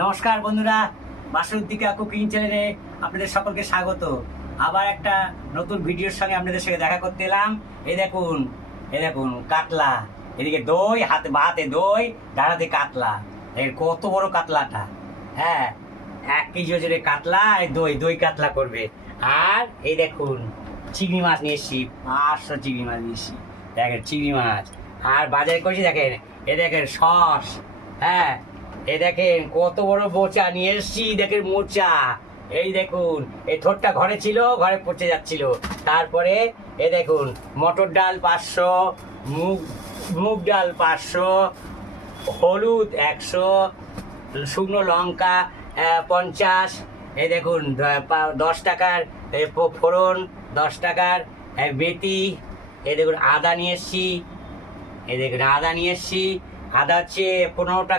নমস্কার বন্ধুরা, বাসুদিকা কুকিং চ্যানেলে আপনাদের সকলকে স্বাগত। আবার একটা নতুন ভিডিওর সঙ্গে আপনাদের সঙ্গে দেখা করতে এলাম। এই দেখুন কাতলা, এদিকে দই, হাতে দই, ডানাতে কাতলা। এর কত বড় কাতলাটা! হ্যাঁ, 1 কেজি ওজনের কাতলা, দই কাতলা করবে। আর এই দেখুন চিংড়ি মাছ নিয়ে এসছি, 500 চিংড়ি মাছ নিয়ে এসছি। দেখেন চিংড়ি মাছ। আর বাজারে করেছি, দেখেন দেখেন সস। হ্যাঁ, দেখেন কত বড় মোচা নিয়ে এসছি। দেখেন মোচা, এই দেখুন এই ঠোঁটটা ঘরে ছিল, ঘরে পচে যাচ্ছিল। তারপরে দেখুন মটর ডাল 500, মুগ ডাল 500, হলুদ 100, শুকনো লঙ্কা 50। এই দেখুন 10 টাকার ফোড়ন, 10 টাকার বেতি। এই দেখুন আদা নিয়ে এসছি, আদা হচ্ছে 15 টাকা।